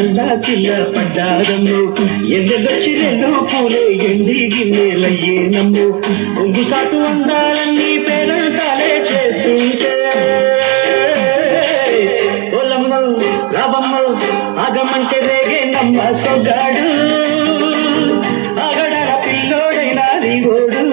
ಎಲ್ಲ ಕಿಲ್ಲ ಪಡ್ಡಾರನ್ನು ఎన్నెల్లొచ్చిరెన్నో పూలే ఎండి గిన్నెలయ్యే నమ్ము కొంగు సాటు అందాలన్నీ పేరంటాలే చేస్తుంటే ఓలమ్మ రావమ్మ ఆగమంటే రేగే నమ్మ సొగ్గాడు ఆగడ పిల్లోడైనా నీవోడు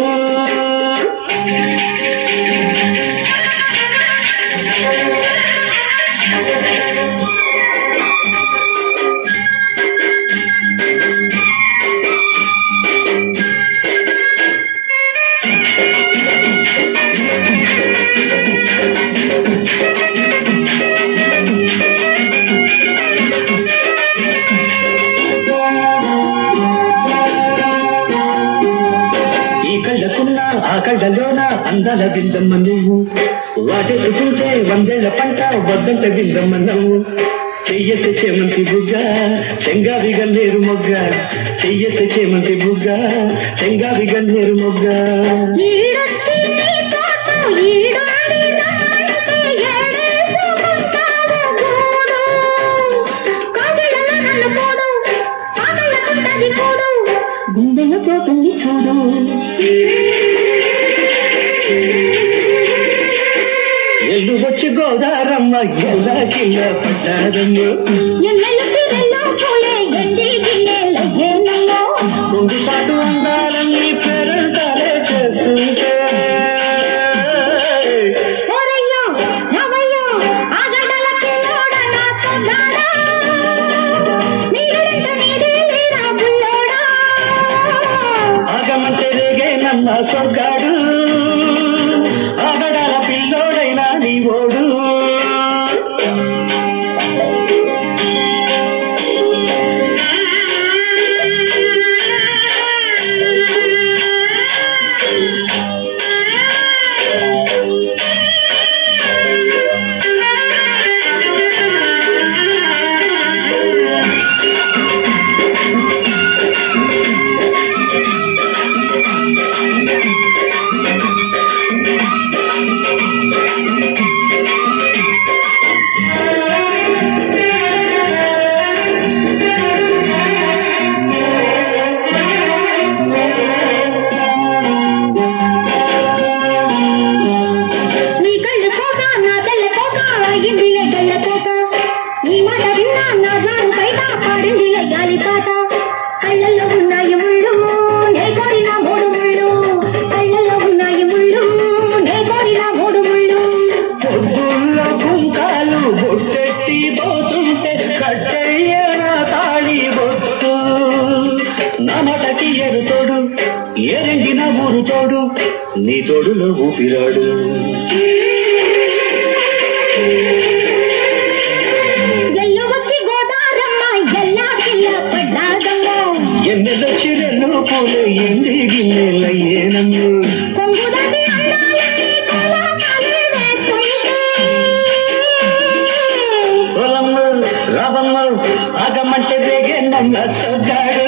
ఆ కళ్ళలోన అందాల బిందమ్మ నువ్వు వాటెత్తుకుంటే వందేళ్ల పంట వద్దంట బిందమ్మ నువ్వు చెయ్యతే చేమంతి బుగ్గ చెంగావి గన్నేరు మొగ్గ చెయ్యతే చేమంతి బుగ్గ చెంగావి గన్నేరు మొగ్గ గుండెలో పోతుంది చూడు ఎల్లు వచ్చి గోదారమ్మ ఎలా కిల్ల పడ్డారమ్మ కొంగు చాటు అందాలన్నీ పేరంటాలే చేస్తుంటే ఆగమంటే రేగే నన్న సొగ్గాడు ఆగడాల పిల్లోడైనా నీవోడు నామటకి ఎరు తోడు ఎరంగిన ఊరు తోడు నీ తోడులో ఊపిరాడు ఎన్నెలొచ్చి రెన్నో పూలే ఎండి గిన్నెలయ్యే నన్ను రావమ్మ ఆగమంటే రేగే నమ్మ సొగ్గాడు